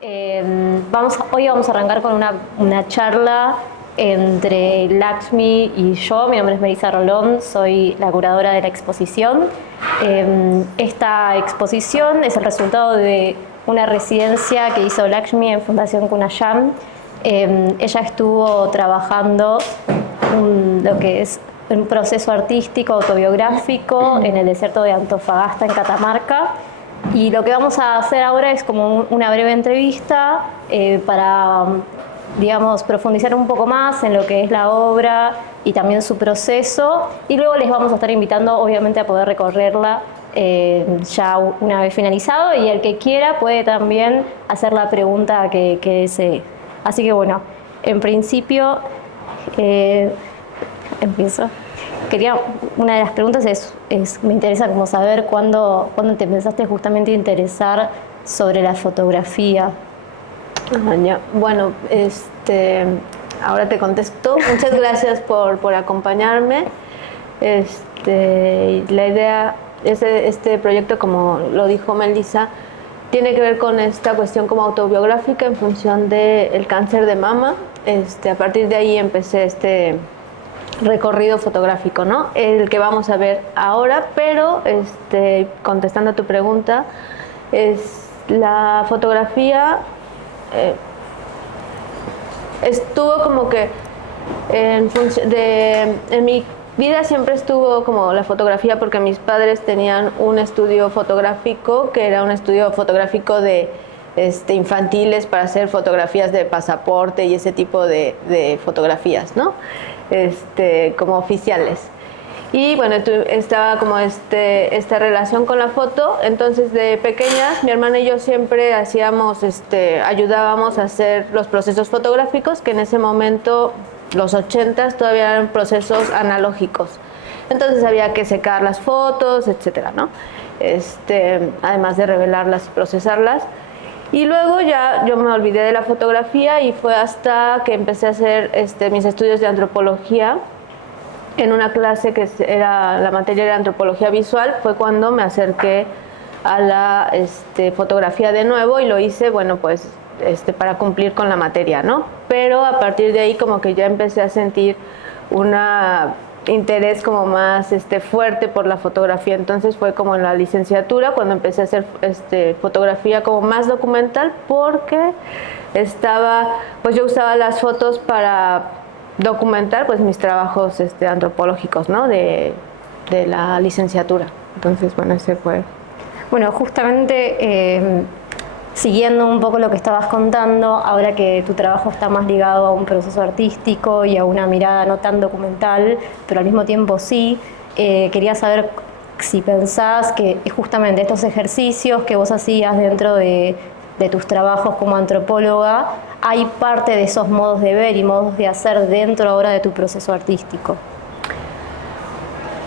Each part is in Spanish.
Hoy vamos a arrancar con una charla entre Lakshmi y yo. Mi nombre es Melissa Rolón, soy la curadora de la exposición. Esta exposición es el resultado de una residencia que hizo Lakshmi en Fundación Kunayam. Ella estuvo trabajando lo que es un proceso artístico autobiográfico en el desierto de Antofagasta, en Catamarca. Y lo que vamos a hacer ahora es como una breve entrevista para, digamos, profundizar un poco más en lo que es la obra y también su proceso. Y luego les vamos a estar invitando, obviamente, a poder recorrerla ya una vez finalizado. Y el que quiera puede también hacer la pregunta que desee. Así que bueno, en principio empiezo. Una de las preguntas me interesa como saber cuándo te empezaste justamente a interesar sobre la fotografía. Ya. Bueno, ahora te contesto. Muchas gracias por acompañarme. La idea es este proyecto, como lo dijo Melissa, tiene que ver con esta cuestión como autobiográfica en función del cáncer de mama. A partir de ahí empecé este recorrido fotográfico, ¿no? El que vamos a ver ahora, pero contestando a tu pregunta, es la fotografía estuvo como que en mi vida siempre estuvo como la fotografía, porque mis padres tenían un estudio fotográfico que era un estudio fotográfico de infantiles para hacer fotografías de pasaporte y ese tipo de fotografías, ¿no? Como oficiales. Y bueno, estaba como esta relación con la foto. Entonces, de pequeñas, mi hermana y yo siempre ayudábamos a hacer los procesos fotográficos, que en ese momento, los 80s, todavía eran procesos analógicos. Entonces había que secar las fotos, etcétera, ¿no? Además de revelarlas y procesarlas. Y luego ya yo me olvidé de la fotografía y fue hasta que empecé a hacer mis estudios de antropología en una clase que era la materia de antropología visual. Fue cuando me acerqué a la fotografía de nuevo y lo hice, bueno, pues para cumplir con la materia, ¿no? Pero a partir de ahí como que ya empecé a sentir un interés como más fuerte por la fotografía. Entonces fue como en la licenciatura cuando empecé a hacer fotografía como más documental, porque pues yo usaba las fotos para documentar pues mis trabajos antropológicos, ¿no? de la licenciatura. Entonces, bueno, ese fue. Bueno, justamente siguiendo un poco lo que estabas contando, ahora que tu trabajo está más ligado a un proceso artístico y a una mirada no tan documental, pero al mismo tiempo sí, quería saber si pensás que justamente estos ejercicios que vos hacías dentro de tus trabajos como antropóloga, hay parte de esos modos de ver y modos de hacer dentro ahora de tu proceso artístico.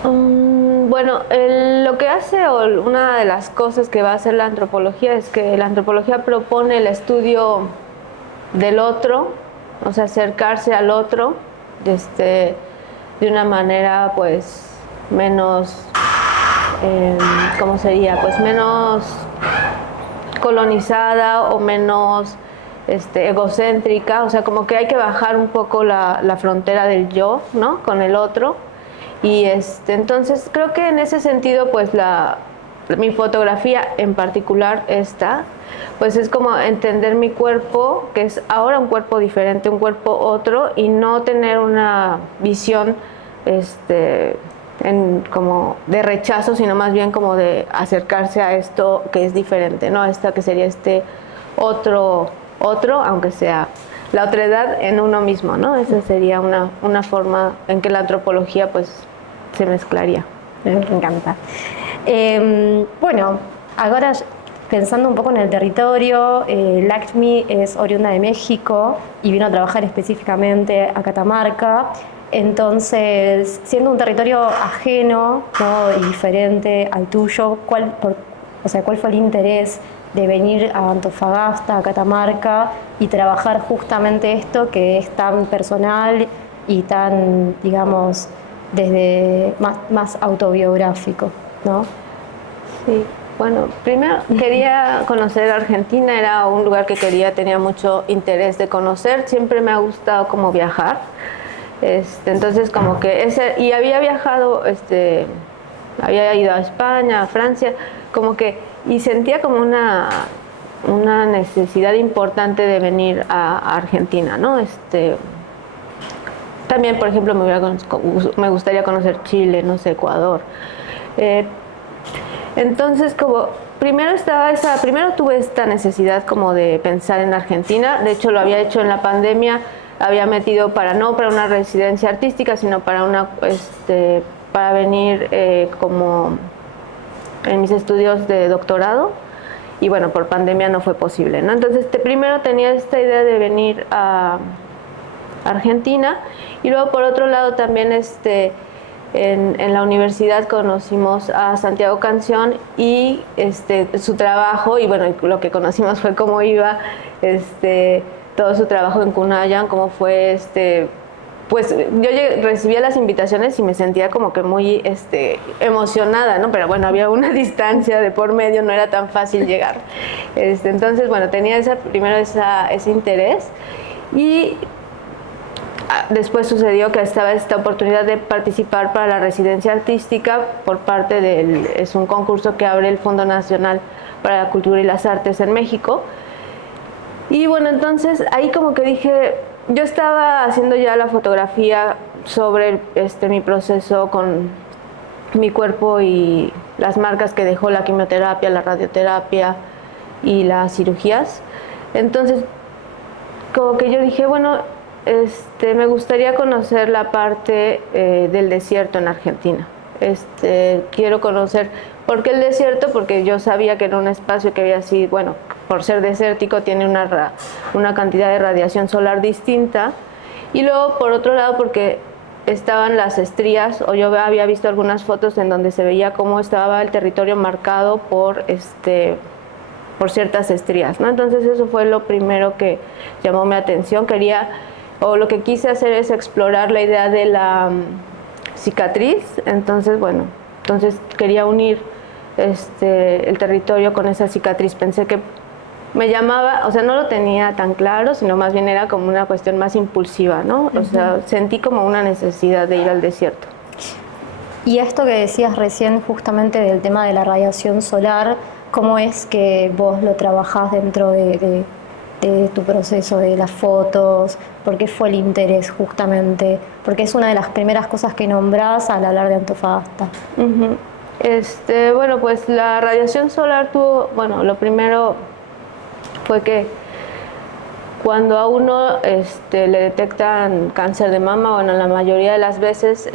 Bueno, lo que hace, o una de las cosas que va a hacer la antropología, es que la antropología propone el estudio del otro, o sea, acercarse al otro de una manera pues menos, ¿cómo sería? Pues menos colonizada o menos egocéntrica. O sea, como que hay que bajar un poco la frontera del yo, ¿no? Con el otro. Y entonces creo que en ese sentido pues mi fotografía en particular pues es como entender mi cuerpo, que es ahora un cuerpo diferente, un cuerpo otro, y no tener una visión como de rechazo, sino más bien como de acercarse a esto que es diferente, ¿no? Esta que sería otro, aunque sea la otredad en uno mismo, ¿no? Esa sería una forma en que la antropología pues se mezclaría. Me encanta. Bueno, ahora pensando un poco en el territorio, Lakshmi es oriunda de México y vino a trabajar específicamente a Catamarca. Entonces, siendo un territorio ajeno, ¿no? Y diferente al tuyo, ¿cuál fue el interés de venir a Antofagasta, a Catamarca, y trabajar justamente esto que es tan personal y tan, digamos, desde más autobiográfico, ¿no? Sí. Bueno, primero quería conocer Argentina, era un lugar que tenía mucho interés de conocer, siempre me ha gustado como viajar, entonces como que y había viajado, había ido a España, a Francia, como que, y sentía como una necesidad importante de venir a Argentina, ¿no? También, por ejemplo, me gustaría conocer Chile, no sé, Ecuador. Entonces, como primero tuve esta necesidad como de pensar en Argentina. De hecho, lo había hecho en la pandemia, había metido no para una residencia artística, sino para para venir como en mis estudios de doctorado. Y bueno, por pandemia no fue posible, ¿no? Entonces, primero tenía esta idea de venir a Argentina, y luego por otro lado también en la universidad conocimos a Santiago Canción y su trabajo, y bueno, lo que conocimos fue cómo iba todo su trabajo en Cunayan, cómo fue pues yo recibía las invitaciones y me sentía como que muy emocionada, ¿no? Pero bueno, había una distancia de por medio, no era tan fácil llegar. Entonces, bueno, tenía primero ese interés, y después sucedió que estaba esta oportunidad de participar para la residencia artística por parte es un concurso que abre el Fondo Nacional para la Cultura y las Artes en México. Y bueno, entonces ahí como que dije, yo estaba haciendo ya la fotografía sobre mi proceso con mi cuerpo y las marcas que dejó la quimioterapia, la radioterapia y las cirugías. Entonces, como que yo dije, bueno, me gustaría conocer la parte del desierto en Argentina. Quiero conocer, ¿por qué el desierto? Porque yo sabía que era un espacio que había así, bueno, por ser desértico tiene una cantidad de radiación solar distinta, y luego por otro lado porque estaban las estrías, o yo había visto algunas fotos en donde se veía cómo estaba el territorio marcado por ciertas estrías, ¿no? Entonces eso fue lo primero que llamó mi atención. Lo que quise hacer es explorar la idea de la cicatriz. Entonces, bueno, quería unir el territorio con esa cicatriz. Pensé que me llamaba, o sea, no lo tenía tan claro, sino más bien era como una cuestión más impulsiva, ¿no? O sea, sentí como una necesidad de ir al desierto. Y esto que decías recién justamente del tema de la radiación solar, ¿cómo es que vos lo trabajás dentro de tu proceso de las fotos? ¿Por qué fue el interés justamente? Porque es una de las primeras cosas que nombrás al hablar de Antofagasta. Bueno, pues la radiación solar bueno, lo primero fue que cuando a uno le detectan cáncer de mama, bueno, la mayoría de las veces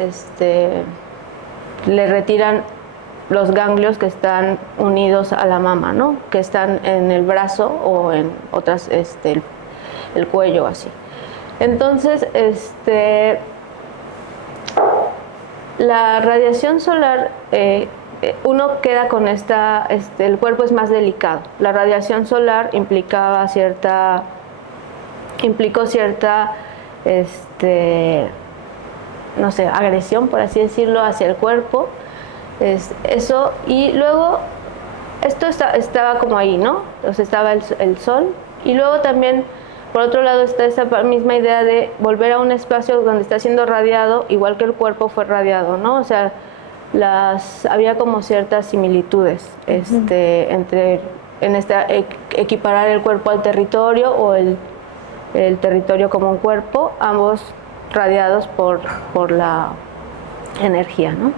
le retiran los ganglios que están unidos a la mama, ¿no? Que están en el brazo o en otras, el cuello, así. Entonces, la radiación solar, uno queda con el cuerpo es más delicado. La radiación solar implicó cierta, no sé, agresión, por así decirlo, hacia el cuerpo. Eso, y luego esto estaba como ahí, ¿no? O sea, estaba el sol, y luego también por otro lado está esa misma idea de volver a un espacio donde está siendo radiado igual que el cuerpo fue radiado, ¿no? O sea, había como ciertas similitudes equiparar el cuerpo al territorio, o el territorio como un cuerpo, ambos radiados por la energía, ¿no?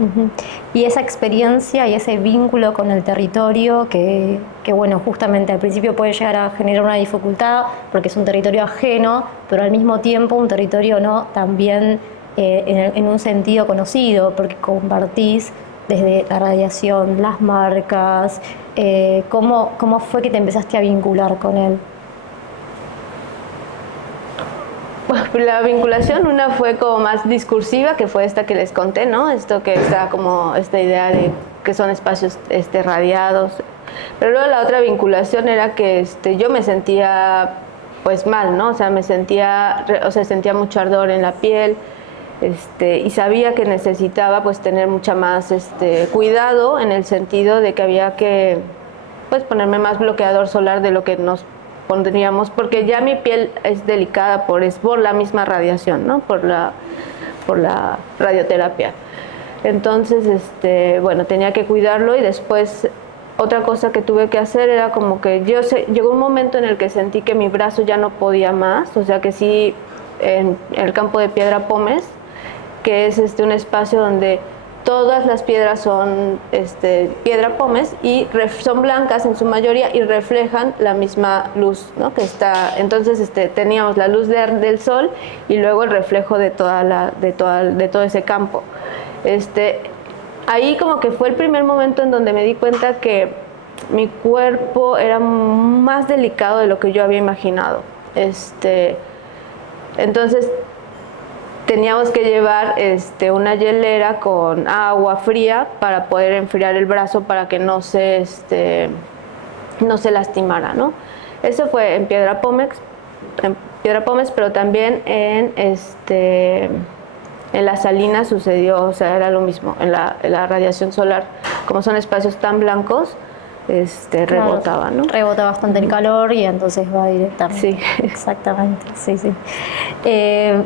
Y esa experiencia y ese vínculo con el territorio que bueno, justamente al principio puede llegar a generar una dificultad porque es un territorio ajeno, pero al mismo tiempo un territorio no también en un sentido conocido, porque compartís desde la radiación, las marcas. ¿Cómo fue que te empezaste a vincular con él? Bueno, la vinculación, una fue como más discursiva, que fue esta que les conté, ¿no? Esto que está como esta idea de que son espacios radiados. Pero luego la otra vinculación era que yo me sentía pues mal, ¿no? O sea, sentía mucho ardor en la piel, y sabía que necesitaba pues tener mucha más cuidado, en el sentido de que había que pues ponerme más bloqueador solar de lo que nos pondríamos, porque ya mi piel es delicada es por la misma radiación, ¿no? Por la radioterapia. Entonces, bueno, tenía que cuidarlo y después otra cosa que tuve que hacer era como que llegó un momento en el que sentí que mi brazo ya no podía más, o sea que sí, en el campo de Piedra Pómez, que es un espacio donde todas las piedras son piedra pómez y son blancas en su mayoría y reflejan la misma luz, ¿no? Que está, entonces teníamos la luz del sol y luego el reflejo de todo ese campo. Ahí como que fue el primer momento en donde me di cuenta que mi cuerpo era más delicado de lo que yo había imaginado. Entonces teníamos que llevar una hielera con agua fría para poder enfriar el brazo para que no se lastimara, ¿no? Eso fue en Piedra Pómez, pero también en las Salinas sucedió, o sea, era lo mismo, en la radiación solar, como son espacios tan blancos, rebotaba, ¿no? Rebota bastante el calor y entonces va directamente. Sí. Exactamente, sí, sí.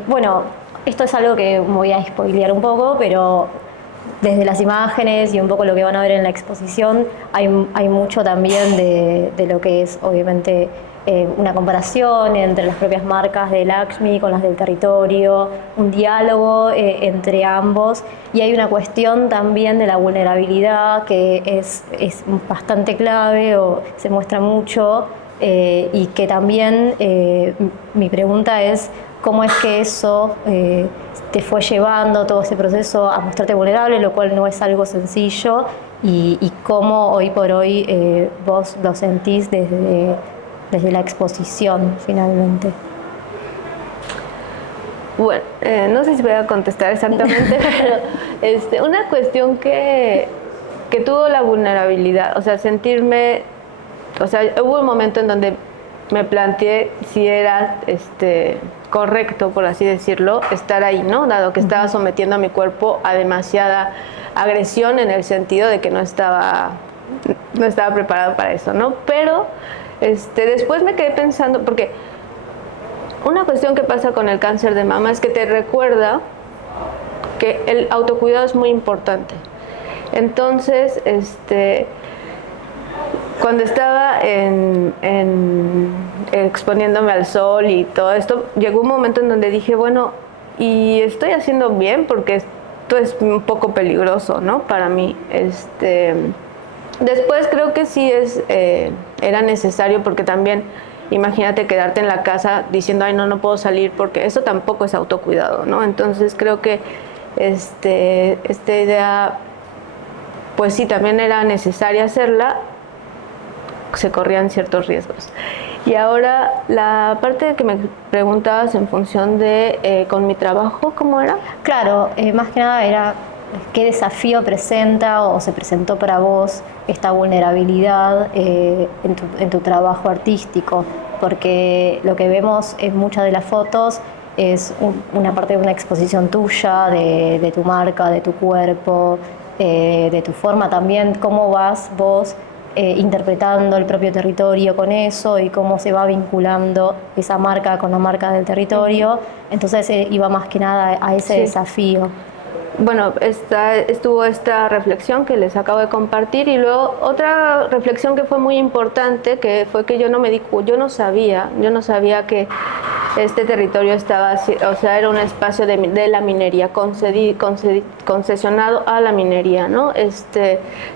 Bueno, esto es algo que voy a spoilear un poco, pero desde las imágenes y un poco lo que van a ver en la exposición, hay mucho también de lo que es, obviamente, una comparación entre las propias marcas de Lakshmi con las del territorio, un diálogo entre ambos, y hay una cuestión también de la vulnerabilidad que es bastante clave o se muestra mucho, y que también mi pregunta es cómo es que eso te fue llevando todo ese proceso a mostrarte vulnerable, lo cual no es algo sencillo, y cómo hoy por hoy vos lo sentís desde la exposición finalmente. Bueno, no sé si voy a contestar exactamente, pero una cuestión que tuvo la vulnerabilidad, o sea, sentirme, o sea, hubo un momento en donde me planteé si era correcto, por así decirlo, estar ahí, ¿no? Dado que estaba sometiendo a mi cuerpo a demasiada agresión en el sentido de que no estaba preparado para eso, ¿no? Pero después me quedé pensando, porque una cuestión que pasa con el cáncer de mama es que te recuerda que el autocuidado es muy importante. Entonces, cuando estaba exponiéndome al sol y todo esto, llegó un momento en donde dije, bueno, ¿y estoy haciendo bien? Porque esto es un poco peligroso, ¿no? Para mí. Después creo que sí era necesario, porque también, imagínate quedarte en la casa diciendo, ay, no puedo salir, porque eso tampoco es autocuidado, ¿no? Entonces creo que esta idea, pues sí, también era necesaria hacerla, se corrían ciertos riesgos. Y ahora, la parte que me preguntabas en función de con mi trabajo, ¿cómo era? Claro, más que nada era qué desafío presenta o se presentó para vos esta vulnerabilidad en tu trabajo artístico, porque lo que vemos en muchas de las fotos es una parte de una exposición tuya, de tu marca, de tu cuerpo, de tu forma también, cómo vas vos interpretando el propio territorio con eso y cómo se va vinculando esa marca con la marca del territorio. Entonces iba más que nada a ese desafío. Bueno, estuvo esta reflexión que les acabo de compartir, y luego otra reflexión que fue muy importante, que fue que yo no sabía que este territorio estaba, o sea, era un espacio de la minería, concesionado a la minería, ¿no?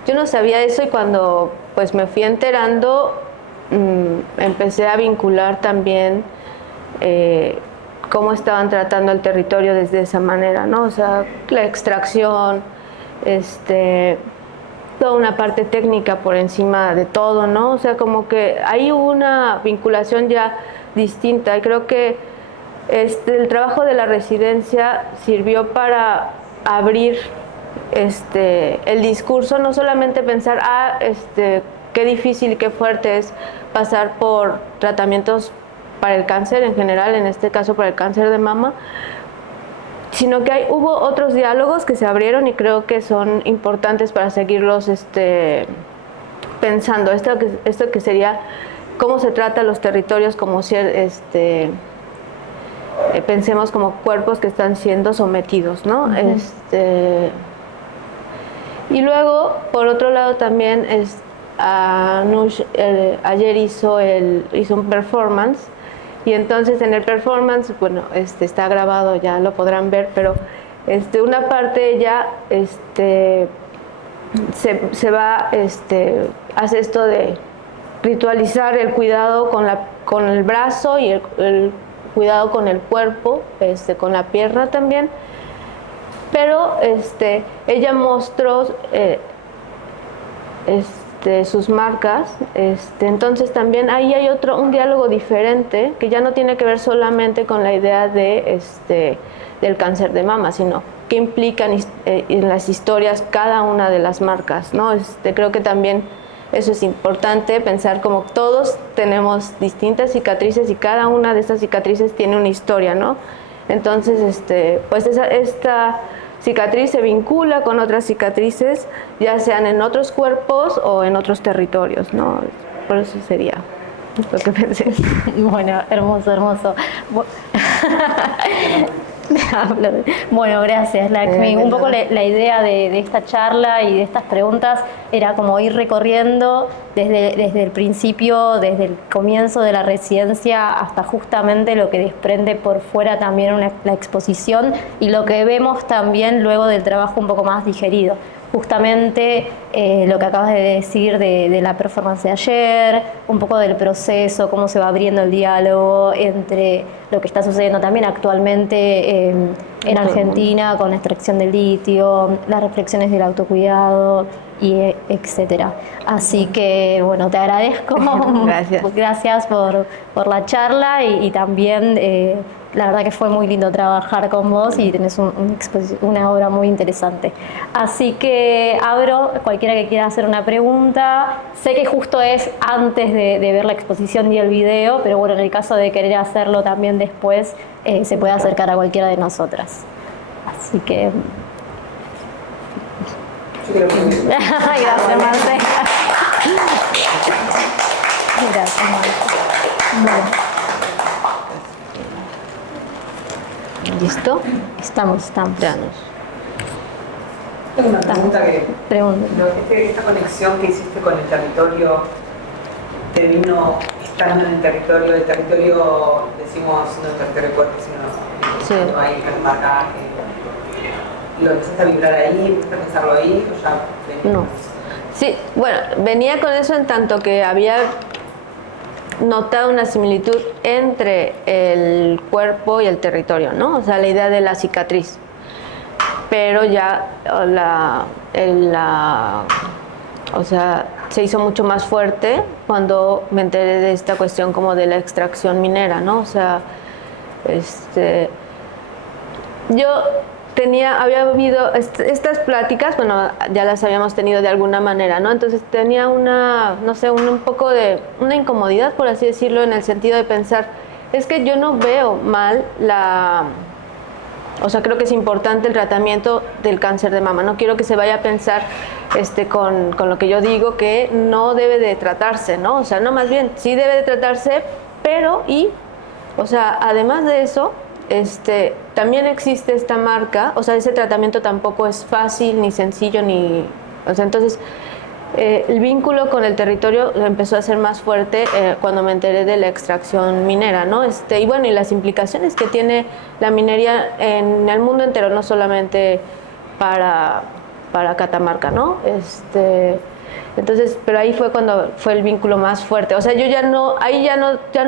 Yo no sabía eso, y cuando pues me fui enterando, empecé a vincular también cómo estaban tratando el territorio desde esa manera, ¿no? O sea, la extracción, toda una parte técnica por encima de todo, ¿no? O sea, como que hay una vinculación ya distinta, y creo que el trabajo de la residencia sirvió para abrir el discurso, no solamente pensar, qué difícil y qué fuerte es pasar por tratamientos para el cáncer en general, en este caso para el cáncer de mama, sino que hubo otros diálogos que se abrieron y creo que son importantes para seguirlos pensando esto que sería cómo se trata los territorios como pensemos como cuerpos que están siendo sometidos, ¿no? Y luego, por otro lado, también Anush ayer hizo un performance, y entonces en el performance, bueno, está grabado, ya lo podrán ver, pero una parte ella se va, hace esto de ritualizar el cuidado con el brazo y el cuidado con el cuerpo, con la pierna también, pero ella mostró sus marcas, entonces también ahí hay un diálogo diferente que ya no tiene que ver solamente con la idea del cáncer de mama, sino qué implican en las historias cada una de las marcas, ¿no? Creo que también eso es importante, pensar como todos tenemos distintas cicatrices y cada una de estas cicatrices tiene una historia, ¿no? Entonces, pues esta cicatriz se vincula con otras cicatrices, ya sean en otros cuerpos o en otros territorios, ¿no? Por eso sería lo que pensé. Bueno, hermoso, hermoso. Bueno, gracias, Lakshmi. Un poco la idea de esta charla y de estas preguntas era como ir recorriendo desde el principio, desde el comienzo de la residencia hasta justamente lo que desprende por fuera también la exposición y lo que vemos también luego del trabajo un poco más digerido. Justamente lo que acabas de decir de la performance de ayer, un poco del proceso, cómo se va abriendo el diálogo entre lo que está sucediendo también actualmente en Argentina con la extracción del litio, las reflexiones del autocuidado, y etcétera. Así que, bueno, te agradezco. Gracias. Gracias por la charla y también la verdad que fue muy lindo trabajar con vos y tenés una obra muy interesante. Así que abro cualquiera que quiera hacer una pregunta. Sé que justo es antes de ver la exposición y el video, pero bueno, en el caso de querer hacerlo también después, se puede acercar a cualquiera de nosotras. Así que... Gracias, Marce. Gracias, Marce. Bueno. ¿Listo? Estamos. Tengo una pregunta esta conexión que hiciste con el territorio, te vino estando en el territorio, decimos no el territorio cuerpo, sino no hay el marcaje. ¿Lo empezaste a vibrar ahí, empezaste a pensarlo ahí o ya venía? No. Sí, bueno, venía con eso en tanto que había notado una similitud entre el cuerpo y el territorio, ¿no? O sea, la idea de la cicatriz. Pero ya o sea, se hizo mucho más fuerte cuando me enteré de esta cuestión como de la extracción minera, ¿no? O sea, yo había habido estas pláticas, bueno, ya las habíamos tenido de alguna manera, ¿no? Entonces tenía no sé, un poco de una incomodidad, por así decirlo, en el sentido de pensar, es que yo no veo mal o sea, creo que es importante el tratamiento del cáncer de mama. No quiero que se vaya a pensar con lo que yo digo, que no debe de tratarse, ¿no? O sea, no, más bien, sí debe de tratarse, pero o sea, además de eso, también existe esta marca, o sea, ese tratamiento tampoco es fácil, ni sencillo, o sea, entonces el vínculo con el territorio empezó a ser más fuerte cuando me enteré de la extracción minera, ¿no? Y bueno, y las implicaciones que tiene la minería en el mundo entero, no solamente para Catamarca, ¿no? Entonces, pero ahí fue cuando fue el vínculo más fuerte, o sea, yo ya no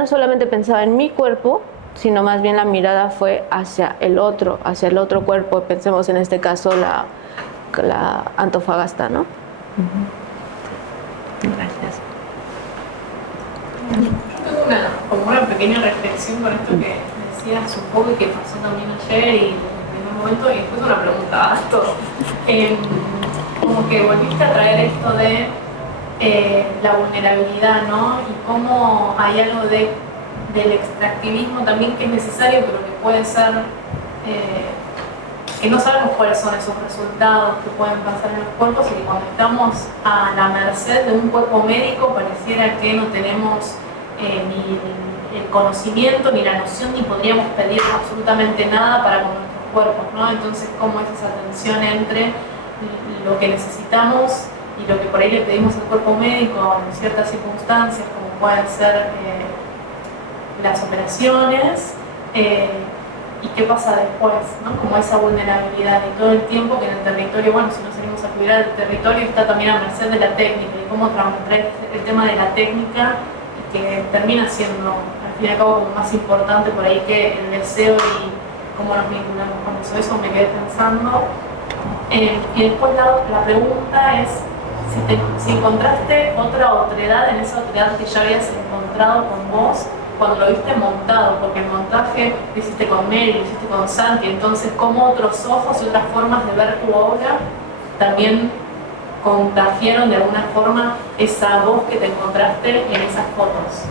solamente pensaba en mi cuerpo, sino más bien la mirada fue hacia el otro cuerpo, pensemos en este caso la Antofagasta, ¿no? Gracias. Yo tengo una pequeña reflexión con esto que decías un poco y que pasó también ayer y en el primer momento, y después una pregunta a todo. Como que volviste a traer esto de la vulnerabilidad, ¿no? Y cómo hay algo del extractivismo también que es necesario, pero que puede ser que no sabemos cuáles son esos resultados que pueden pasar en los cuerpos y que cuando estamos a la merced de un cuerpo médico pareciera que no tenemos ni el conocimiento, ni la noción, ni podríamos pedir absolutamente nada para con nuestros cuerpos, ¿no? Entonces, ¿cómo es esa tensión entre lo que necesitamos y lo que por ahí le pedimos al cuerpo médico en ciertas circunstancias, como pueden ser las operaciones, y qué pasa después, ¿no? Como esa vulnerabilidad y todo el tiempo que en el territorio, bueno, si no salimos a cuidar el territorio, está también a merced de la técnica y cómo traer el tema de la técnica, que termina siendo, al fin y al cabo, como más importante por ahí que el deseo y cómo nos vinculamos con eso. Eso me quedé pensando. Y después la pregunta es si encontraste otra otredad en esa otredad que ya habías encontrado con vos cuando lo viste montado, porque el montaje lo hiciste con Mary, lo hiciste con Santi, entonces cómo otros ojos y otras formas de ver tu obra también contagiaron de alguna forma esa voz que te encontraste en esas fotos.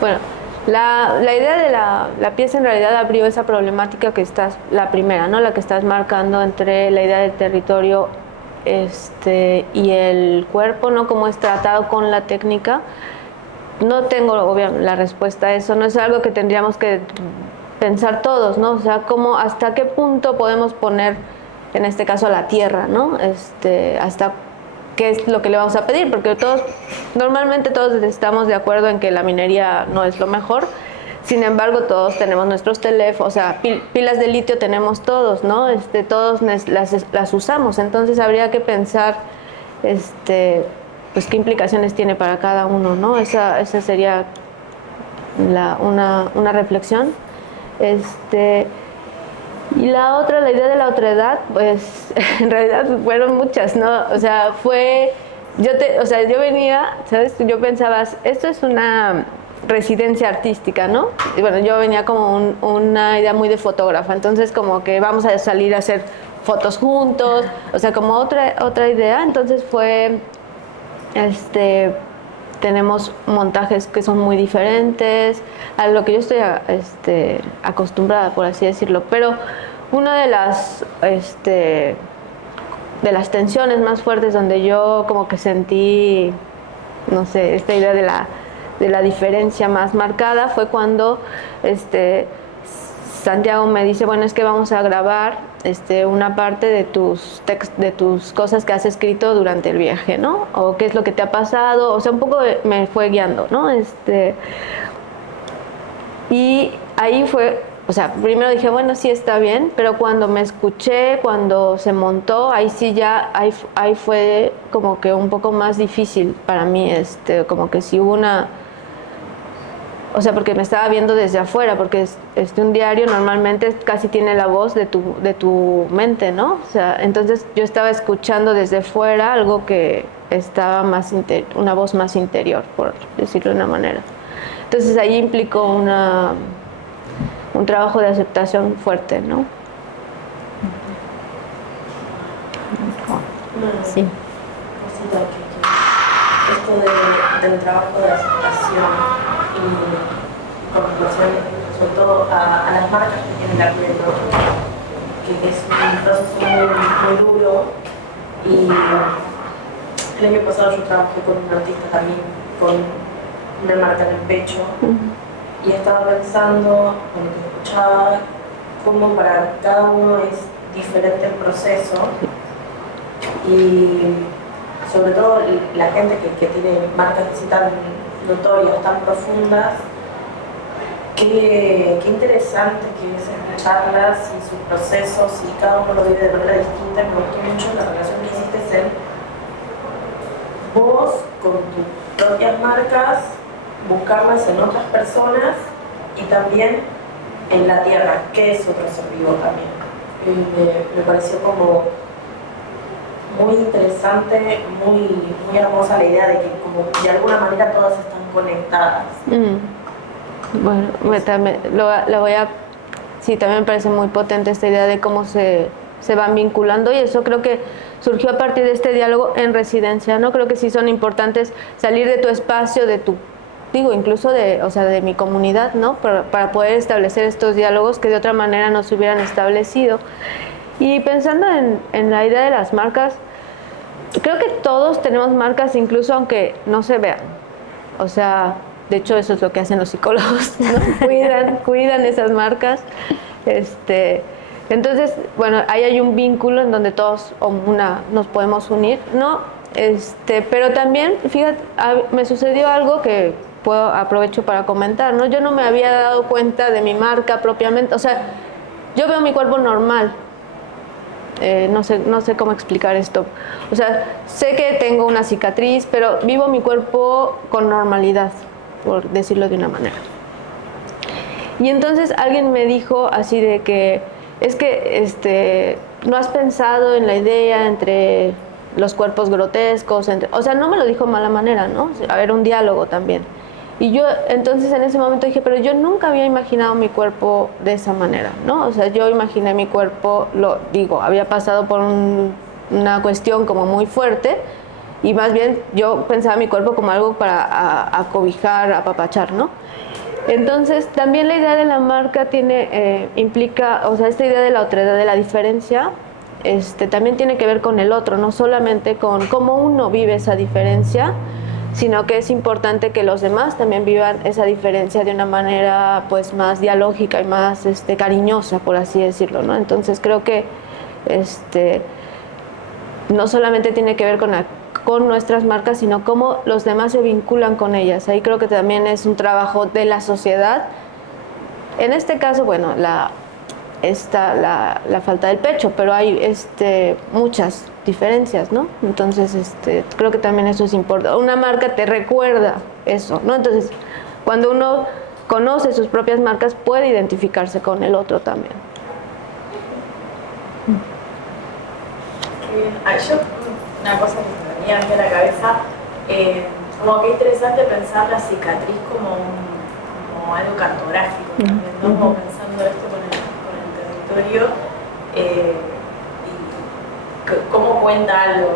Bueno, la idea de la pieza en realidad abrió esa problemática que estás, la primera, ¿no? La que estás marcando entre la idea del territorio y el cuerpo, ¿no? Cómo es tratado con la técnica. No tengo obviamente la respuesta a eso, no es algo que tendríamos que pensar todos, ¿no? O sea, cómo, hasta qué punto podemos poner, en este caso, la tierra, ¿no? Hasta qué es lo que le vamos a pedir, porque normalmente todos estamos de acuerdo en que la minería no es lo mejor. Sin embargo, todos tenemos nuestros teléfonos, o sea, pilas de litio tenemos todos, ¿no? Todos las usamos, entonces habría que pensar, pues qué implicaciones tiene para cada uno, ¿no? Esa sería una reflexión. Y la otra, la idea de la otredad, pues en realidad fueron muchas, ¿no? O sea, yo venía, ¿sabes? Yo pensaba, esto es una residencia artística, ¿no? Y bueno, yo venía como una idea muy de fotógrafa, entonces como que vamos a salir a hacer fotos juntos, o sea, como otra idea, entonces fue, tenemos montajes que son muy diferentes a lo que yo estoy acostumbrada, por así decirlo, pero una de las tensiones más fuertes donde yo como que sentí, no sé, esta idea de la diferencia más marcada fue cuando Santiago me dice, bueno, es que vamos a grabar una parte de tus cosas que has escrito durante el viaje, ¿no? O qué es lo que te ha pasado, o sea, un poco me fue guiando, ¿no? Y ahí fue, o sea, primero dije, bueno, sí está bien, pero cuando me escuché, cuando se montó, ahí sí ya, ahí fue como que un poco más difícil para mí, como que sí hubo o sea, porque me estaba viendo desde afuera, porque un diario normalmente casi tiene la voz de tu mente, ¿no? O sea, entonces yo estaba escuchando desde fuera algo que estaba una voz más interior, por decirlo de una manera. Entonces ahí implicó un trabajo de aceptación fuerte, ¿no? Sí. Esto del trabajo de aceptación y con relación sobre todo a las marcas que tienen la piel, ¿no? Que es un proceso muy duro, y el año pasado yo trabajé con un artista también con una marca en el pecho, y estaba pensando, cuando te escuchaba, cómo para cada uno es diferente el proceso, y sobre todo la gente que tiene marcas así tan notorias, tan profundas, qué interesante que es escucharlas y sus procesos, y cada uno lo vive de manera distinta. Me gustó mucho la relación que hiciste en vos con tus propias marcas, buscarlas en otras personas y también en la tierra, que es otro ser vivo también. Me pareció como muy interesante, muy hermosa la idea de que como de alguna manera todas están conectadas. Bueno, también sí, también me parece muy potente esta idea de cómo se van vinculando, y eso creo que surgió a partir de este diálogo en residencia, ¿no? Creo que sí son importantes salir de tu espacio, de tu digo, incluso de mi comunidad, ¿no? Para poder establecer estos diálogos que de otra manera no se hubieran establecido. Y pensando en la idea de las marcas, creo que todos tenemos marcas, incluso aunque no se vean. O sea, de hecho eso es lo que hacen los psicólogos, ¿no? cuidan esas marcas. Entonces, bueno, ahí hay un vínculo en donde todos nos podemos unir, ¿no? Pero también, fíjate, me sucedió algo que aprovecho para comentar, ¿no? Yo no me había dado cuenta de mi marca propiamente, o sea, yo veo mi cuerpo normal. No sé cómo explicar esto. O sea, sé que tengo una cicatriz, pero vivo mi cuerpo con normalidad, por decirlo de una manera. Y entonces alguien me dijo así de que es que no has pensado en la idea entre los cuerpos grotescos, o sea, no me lo dijo de mala manera, ¿no? O sea, era un diálogo también. Y yo entonces en ese momento dije, pero yo nunca había imaginado mi cuerpo de esa manera, ¿no? O sea, yo imaginé mi cuerpo, había pasado por una cuestión como muy fuerte y más bien yo pensaba mi cuerpo como algo para acobijar, apapachar, ¿no? Entonces también la idea de la marca implica, o sea, esta idea de la otredad, de la diferencia, también tiene que ver con el otro, no solamente con cómo uno vive esa diferencia, sino que es importante que los demás también vivan esa diferencia de una manera pues más dialógica y más cariñosa, por así decirlo, ¿no? Entonces creo que no solamente tiene que ver con nuestras marcas, sino cómo los demás se vinculan con ellas. Ahí creo que también es un trabajo de la sociedad. En este caso, bueno, la falta del pecho, pero hay muchas diferencias, ¿no? Entonces, creo que también eso es importante. Una marca te recuerda eso, ¿no? Entonces, cuando uno conoce sus propias marcas, puede identificarse con el otro también. Yo, una cosa que me venía a la cabeza, como que es interesante pensar la cicatriz como algo cartográfico también, ¿no? Como pensando esto con el territorio y cómo cuenta algo,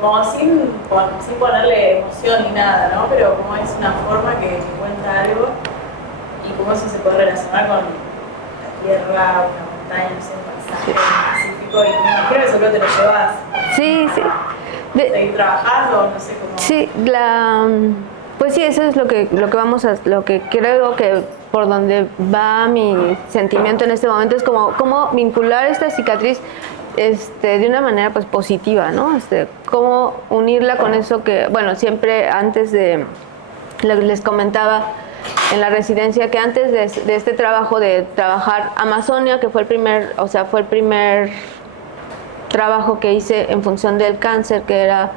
como sin ponerle emoción ni nada, ¿no? Pero como es una forma que cuenta algo y cómo eso se puede relacionar con la tierra, una montaña, no sé, un paisaje específico, y me imagino que seguro te lo llevas. Sí. ¿Seguir trabajando? No sé cómo. Sí, pues sí, eso es lo que creo que por donde va mi sentimiento en este momento, es como cómo vincular esta cicatriz de una manera pues positiva, ¿no? Cómo unirla con eso que, bueno, siempre antes les comentaba en la residencia que antes de este trabajo de trabajar Amazonia, que fue el primer trabajo que hice en función del cáncer, que era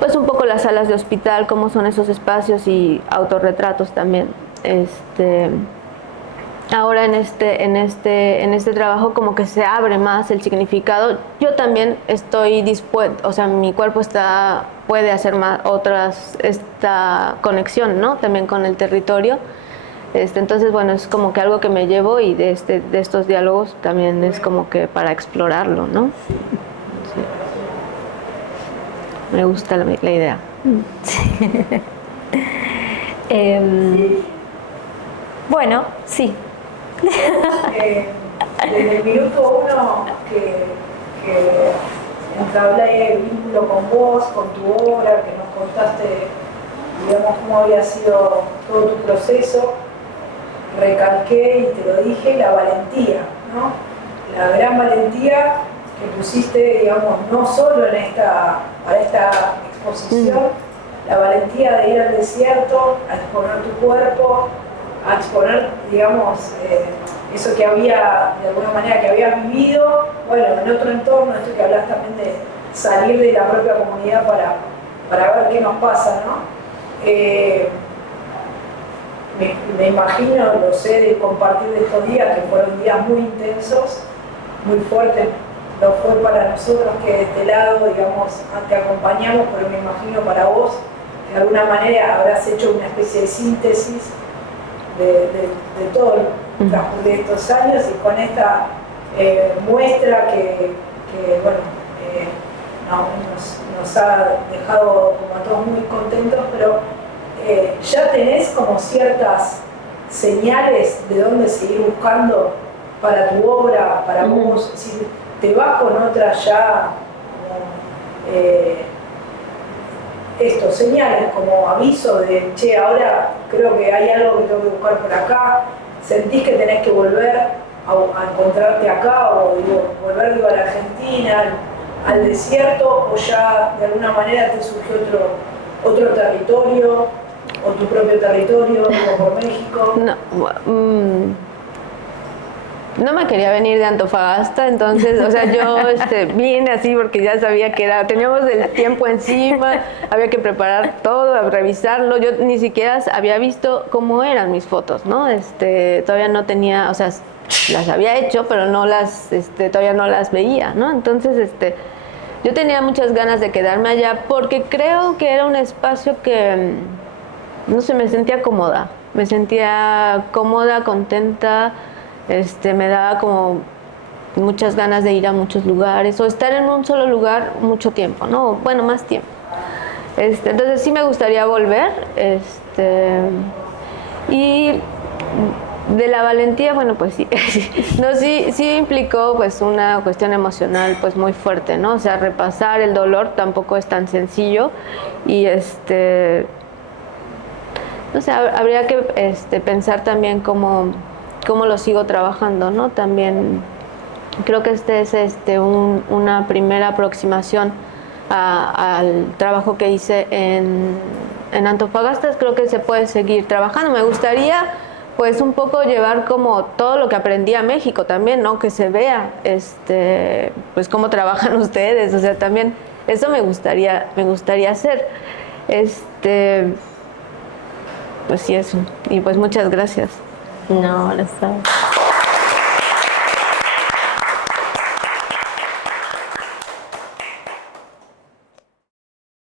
pues un poco las salas de hospital, cómo son esos espacios y autorretratos también. Ahora en este trabajo como que se abre más el significado. Yo también estoy dispuesta, o sea, mi cuerpo puede hacer más esta conexión, ¿no? También con el territorio. Entonces, bueno, es como que algo que me llevo, y de estos diálogos también es como que para explorarlo, ¿no? Sí. Me gusta la idea. Sí. Bueno, sí. Desde el minuto uno que entablé el vínculo con vos, con tu obra, que nos contaste, digamos, cómo había sido todo tu proceso, recalqué y te lo dije, la valentía, ¿no? La gran valentía que pusiste, digamos, no solo para esta exposición, la valentía de ir al desierto, a exponer tu cuerpo, a exponer, digamos, eso que había, de alguna manera, que habías vivido, bueno, en otro entorno, esto que hablas también de salir de la propia comunidad para ver qué nos pasa, ¿no? Me imagino, lo sé de compartir de estos días, que fueron días muy intensos, muy fuertes. Lo fue para nosotros que de este lado, digamos, te acompañamos, pero me imagino para vos, de alguna manera habrás hecho una especie de síntesis de todo el transcurso de estos años, y con esta muestra que bueno, nos ha dejado como a todos muy contentos, pero ya tenés como ciertas señales de dónde seguir buscando para tu obra, para vos, es decir, te vas con otras ya como, señales, como aviso de, che, ahora creo que hay algo que tengo que buscar por acá, sentís que tenés que volver a encontrarte acá, o volver a la Argentina, al desierto, o ya de alguna manera te surgió otro territorio, o tu propio territorio, como por México. No me quería venir de Antofagasta, entonces, o sea, yo vine así porque ya sabía que teníamos el tiempo encima, había que preparar todo, revisarlo. Yo ni siquiera había visto cómo eran mis fotos, ¿no? Todavía no tenía, o sea, las había hecho, pero no todavía no las veía, ¿no? Entonces, yo tenía muchas ganas de quedarme allá porque creo que era un espacio que, no sé, me sentía cómoda, contenta. Me daba como muchas ganas de ir a muchos lugares o estar en un solo lugar mucho tiempo, ¿no? Bueno, más tiempo. Entonces sí me gustaría volver. Y de la valentía, bueno, pues sí. No, sí implicó pues una cuestión emocional pues muy fuerte, ¿no? O sea, repasar el dolor tampoco es tan sencillo y no sé, habría que pensar también cómo lo sigo trabajando, ¿no? También creo que es una primera aproximación al trabajo que hice en Antofagasta. Creo que se puede seguir trabajando. Me gustaría pues un poco llevar como todo lo que aprendí a México también, ¿no? Que se vea pues cómo trabajan ustedes, o sea, también eso me gustaría hacer. Pues sí, eso. Y pues muchas gracias. No, lo sabes.